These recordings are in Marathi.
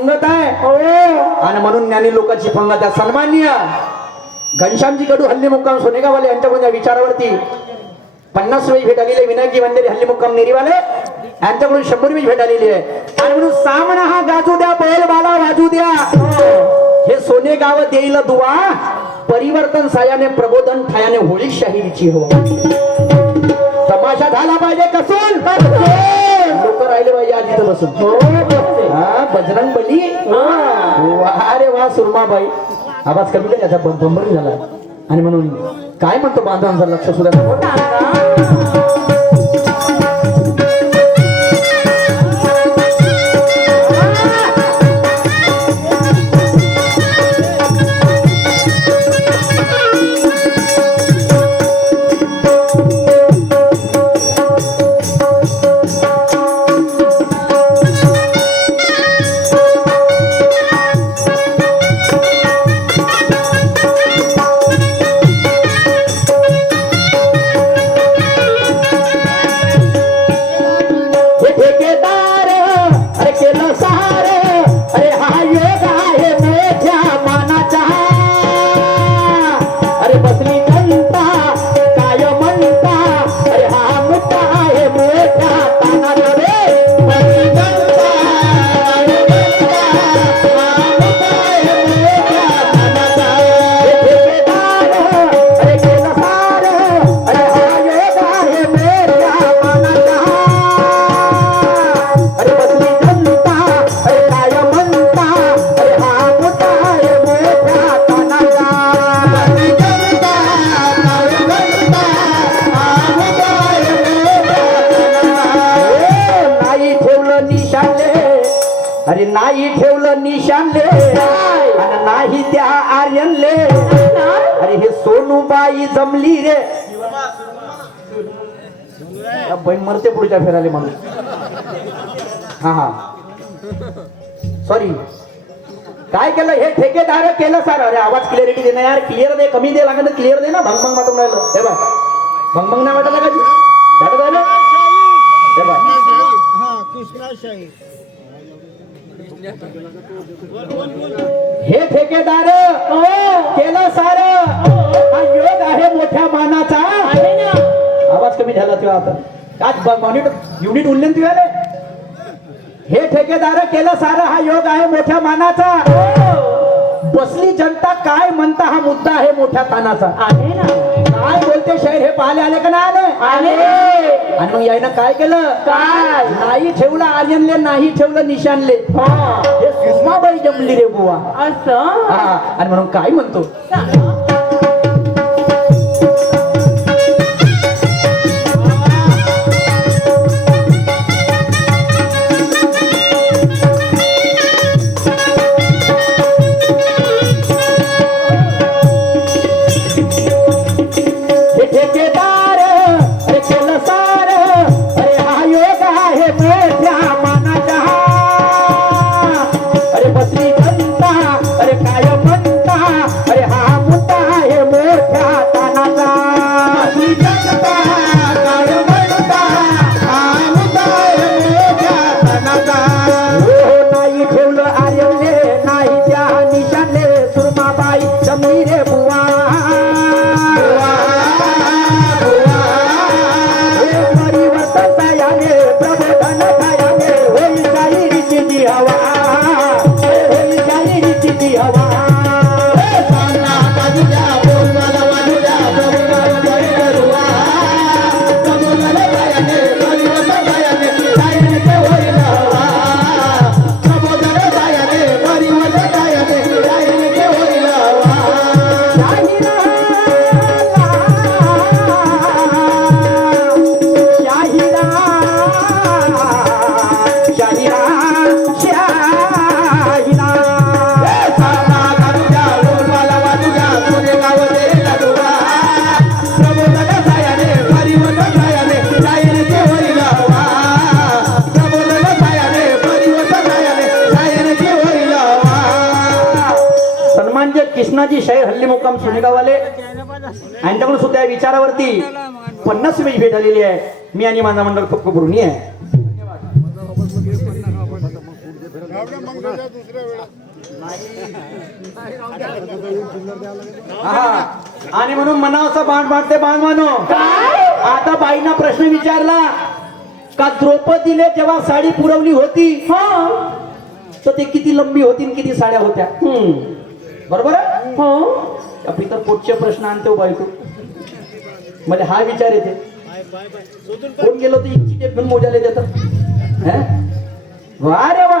पंगत आहे आणि म्हणून ज्ञानी लोकांची पंगत आहे. सन्माननीय घनश्यामजी कडू हल्ली मुक्काम सोनेगाववाले यांच्याकडून या विचारावरती 50 वेळी भेट आलेली आहे. विनायकजी वंदेरी हल्ली मुक्काम नेरीवाले यांच्याकडून 100 वेळी भेट आलेली आहे. आणि म्हणून सामना हा गाजू द्या, बैल बाला वाजू द्या, हे सोनेगाव देईल दुआ, परिवर्तन सायाने प्रबोधन ठायाने होळी शाहिरीची हो. तमाशा झाला पाहिजे कसून लोक राहिले पाहिजे आज इथं बसून. हा बजरंग बली वा रे वा सुरमाबाई आवाज कमी त्याचा बंबरी झाला. आणि म्हणून काय म्हणतो बांधवांचं लक्ष सुद्धा नाही ठेवलं निशानले आणि नाही त्या आर्यनले. अरे हे सोनूबाई जमली रे बहीण मरते पुढच्या फेराले म्हणून. हा सॉरी काय केलं हे ठेकेदार केलं सर. अरे आवाज क्लिअरिटी दे ना यार, क्लिअर दे, कमी दे लागत क्लिअर दे ना. भंगभंग वाटून राहिलं हे बघ, भंगभंग नाही वाटत का हे बघ. हे ठेकेदार केलं सार हा योग आहे मोठ्या मानाचा. आवाज कमी झाला तेव्हा आता मॉनिटर युनिट उल्लेख तुझ्याले. हे ठेकेदार केलं सार हा योग आहे मोठ्या मानाचा. बसली जनता काय म्हणता हा मुद्दा आहे मोठ्या तानाचा. आहे ना काय बोलते शहर हे पाहिले आले का नाही आले. आणि मग यायनं काय केलं, काय नाही ठेवलं आर्यनले, नाही ठेवलं निशानले. हे सुषमाबाई जमली रे बुवा असं. आणि म्हणून काय म्हणतो कृष्णाजी शाहीर हल्ली मुक्काम सोनेगाववाले यांच्याकडून सुद्धा विचारावरती 50 वेळी भेट आलेली आहे. मी आणि माझा मंडळ खूप खूप ऋणी आहे. हा. आणि म्हणून मनावसा बाण मारते बाण मानो. आता बाईना प्रश्न विचारला का द्रौपदीने जेव्हा साडी पुरवली होती तर ते किती लंबी होती आणि किती साड्या होत्या. बरोबर आहे. त्या पोटचे प्रश्न आणतो बायको म्हणजे हा विचार येते कोण गेलो तर इतकी टेप घेऊन मोजाले देतात. वा रे वा.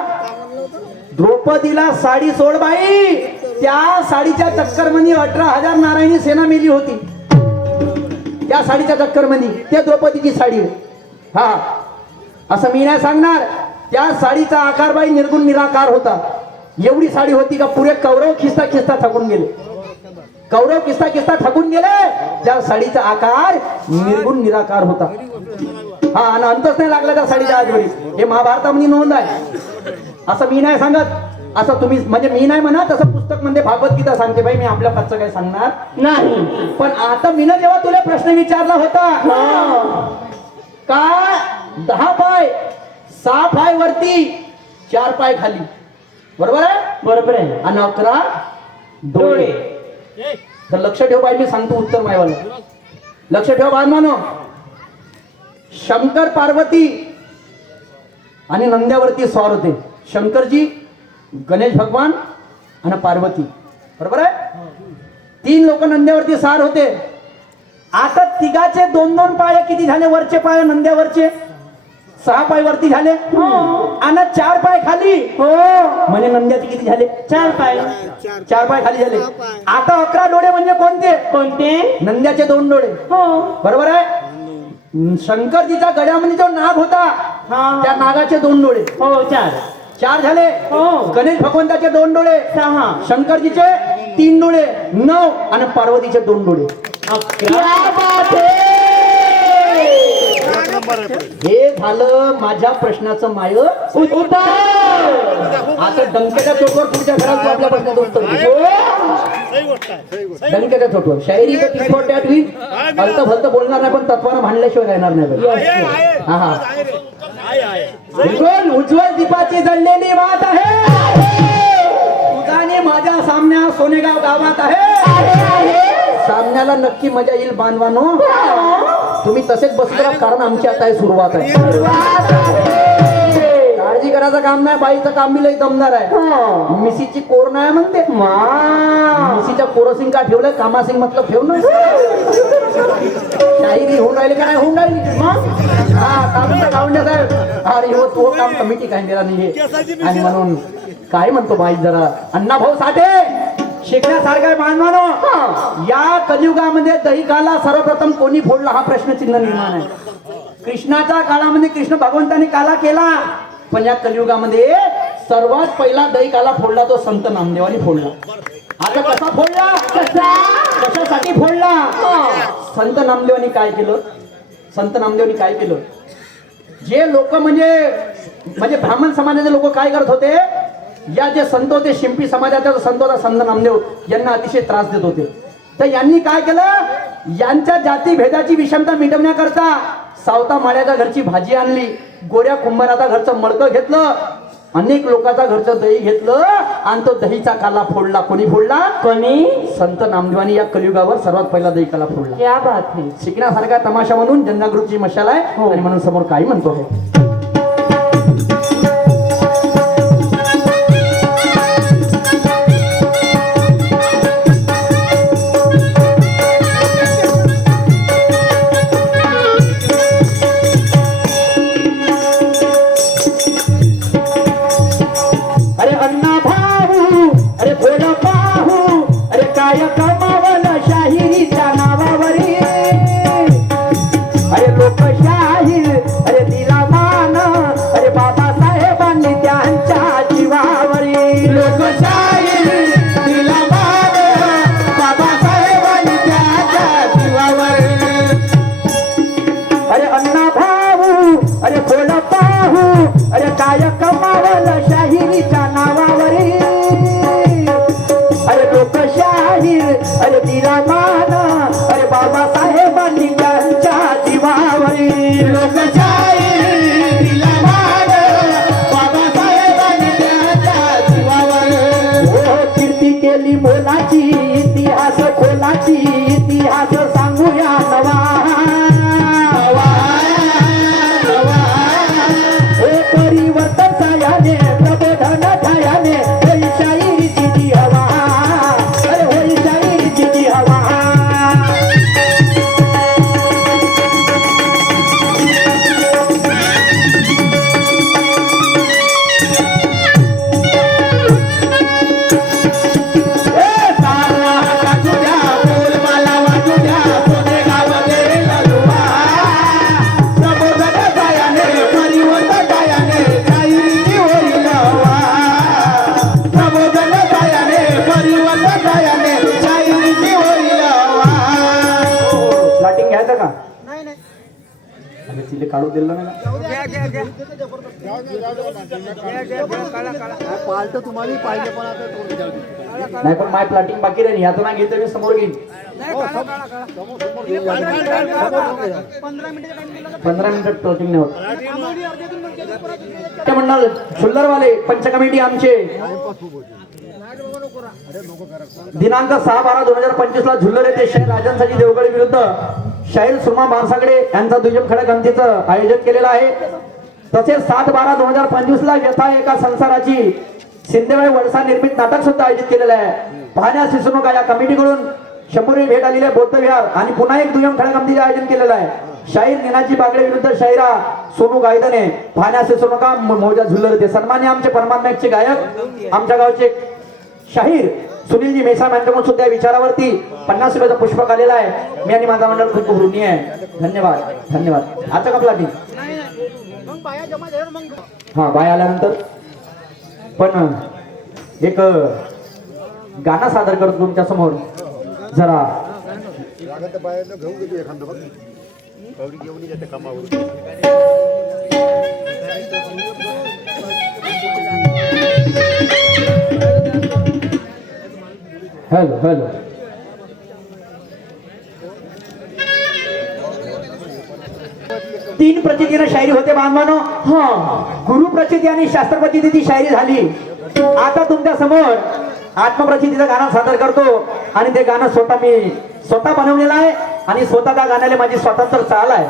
द्रौपदीला साडी सोड बाई, त्या साडीच्या चक्कर मध्ये 18,000 नारायणी सेना मेली होती. त्या साडीच्या चक्कर मध्ये त्या द्रौपदीची साडी. हा असं मी नाही सांगणार. त्या साडीचा आकार बाई निर्गुण निराकार होता. एवढी साडी होती का पुरे कौरव खिस्ता खिस्ता थकून गेले. कौरव किस्ता किस्ता थकून गेले. ज्या साडीचा आकार निर्गुण निराकार होता. हा आणि अंतच नाही लागला त्या साडीच्या आजवरी. हे महाभारतामध्ये नोंद आहे. असं मी नाही सांगत. असं तुम्ही म्हणजे मी नाही म्हणा तसं पुस्तक म्हणजे भागवत गीता सांगते बाई. मी आपल्या पक्षाचं काही सांगणार नाही. पण आता मीनं जेव्हा तुला प्रश्न विचारला होता का 10 पाय 6 पाय वरती 4 पाय खाली. बरोबर आहे. बरोबर आहे. आणि 11 डोळे. तर लक्ष ठेव बाई मी सांगतो उत्तर मायवाला. लक्ष ठेव बाय मानो. शंकर पार्वती आणि नंद्यावरती स्वार होते. शंकरजी गणेश भगवान आणि पार्वती. बरोबर आहे. 3 लोक नंद्यावरती स्वार होते. आता तिघाचे 2-2 पाय किती झाले वरचे पाय नंद्यावरचे 6 पाय वरती झाले आणि 4 पाय खाली. म्हणजे नंद्याचे किती झाले 4 पाय. 4 पाय खाली झाले. आता 11 डोळे म्हणजे कोणते कोणते नंद्याचे 2 डोळे. बरोबर आहे. शंकरजीच्या गड्यामध्ये जो नाग होता त्या नागाचे 2 डोळे. 4 झाले. गणेश भगवंताचे 2 डोळे 6. शंकरजीचे 3 डोळे 9 आणि पार्वतीचे 2 डोळे. हे झालं माझ्या प्रश्नाचं माय उत्तर. आता डंकेच्या चोटवर पुढच्या घरात आपल्या प्रश्नाचं उत्तर डंकेच्या चोटवर. शायरी तर हलत भलत बोलणार नाही पण तत्वानं भांडल्याशिवाय राहणार नाही. हा हा उज्ज्वल दीपाची जळलेली बात आहे. तुझाने माझ्या सामन्या सोनेगाव गावात आहे. सामन्याला नक्की मजा येईल बांधवानो. तुम्ही तसेच बसला कारण आमची आता सुरुवात आहे. काळजी करायचं काम नाही. बाईचं काम बी लई दमदार आहे. मिसीची कोर नाही म्हणते. मिसीच्या कोरसिंग का ठेवलंय कामासिंग म्हटलं ठेव ना. शाहिरी होऊन राहिले का नाही होऊन राहिली. अरे हो तो काम कमिटी काय दिला नाही. आणि म्हणून काय म्हणतो बाई जरा अण्णा भाऊ साठे शिकण्यासारखा मानवानो. या कलियुगामध्ये दही काला सर्वप्रथम कोणी फोडला हा प्रश्नचिन्ह निर्माण आहे. कृष्णाच्या काळामध्ये कृष्ण भगवंताने काला केला पण या कलियुगामध्ये सर्वात पहिला दही काला फोडला तो संत नामदेवानी फोडला. आता कसा फोडला कशासाठी फोडला. संत नामदेवानी काय केलं. संत नामदेवानी काय केलं. जे लोक म्हणजे ब्राह्मण समाजाचे लोक काय करत होते. या जे संत होते शिंपी समाजाचा संत होता संत नामदेव यांना अतिशय त्रास देत होते. तर यांनी काय केलं यांच्या जाती भेदाची विषमता मिटवण्याकरता सावता माळ्याच्या घरची भाजी आणली. गोऱ्या कुंभाराचा घरचं मडकं घेतलं. अनेक लोकांचा घरचं दही घेतलं आणि तो दहीचा काला फोडला. कोणी फोडला कोणी संत नामदेवानी या कलियुगावर सर्वात पहिला दही काला फोडला. क्या बात है. शिकण्यासारखा तमाशा म्हणून जनजागृतीची मशाल आहे. आणि म्हणून समोर काय म्हणतो आहे. अरे काय कमावलं शाहिरीच्या नावावरी. काढू दिलं ना पालट तुम्हाला पाहिजे पण आता नाही पण माय प्लॅटिंग बाकी राहील याचं ना घेतो मी समोर घेईन 15 मिनिटात प्लॉटिंग नाही होत ते म्हणणार शुल्लरवाले पंच कमिटी आमचे दिनांक 6/12/2025 ला झुल्लर येथे शाहीर राजनसाजी देवगडे विरुद्ध शाहीर सुरमा बारसागडे यांचा दुय्यम खड्या गमतीचं आयोजन केलेलं आहे. तसेच 7/12/2025 ला व्यथा एका संसाराची सिंधेबाई वडसा निर्मित नाटक सुद्धा आयोजित केलेलं आहे. पाहण्यास विसरू नका. या कमिटीकडून शंभरी भेट आलेले बौद्ध विहार आणि पुन्हा एक दुय्यम खड्या गमतीचे आयोजन केलेलं आहे. शाहीर निनाजी बागडे विरुद्ध शाहिरा सोनू गायदने पाहण्यास विसरू नका. मौजा झुल्लर येथे सन्मान्य आमचे परमात्म्याचे गायक आमच्या गावचे शाहीर सुनीलजी मेसाम यांच्याकडून सुद्धा या विचारावरती 50 रुपयाचा पुष्पक आलेला आहे. मी आणि माझा मंडळ खूप खूप ऋणी आहे. धन्यवाद धन्यवाद. आजचा कपला टी हा बाय आल्यानंतर पण एक गाणं सादर करतो तुमच्या समोर. जरा बाहेर घेऊन गेली एखादं बघ कवडी घेऊन येते कामावर हॅलो हॅलो 3 प्रचितीने शायरी होते बांधवानो. हा गुरु प्रचिती आणि शास्त्र प्रचितीची शायरी झाली. आता तुमच्या समोर आत्मप्रचितीचं गाणं सादर करतो आणि ते गाणं स्वतः बनवलेलं आहे आणि स्वतः त्या गाण्याला माझी स्वतंत्र चाल आहे.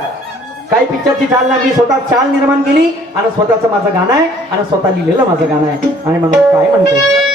काही पिक्चरची चाल नाही, मी स्वतः चाल निर्माण केली आणि स्वतःच माझं गाणं आहे आणि स्वतः लिहिलेलं माझं गाणं आहे. आणि मग काय म्हणते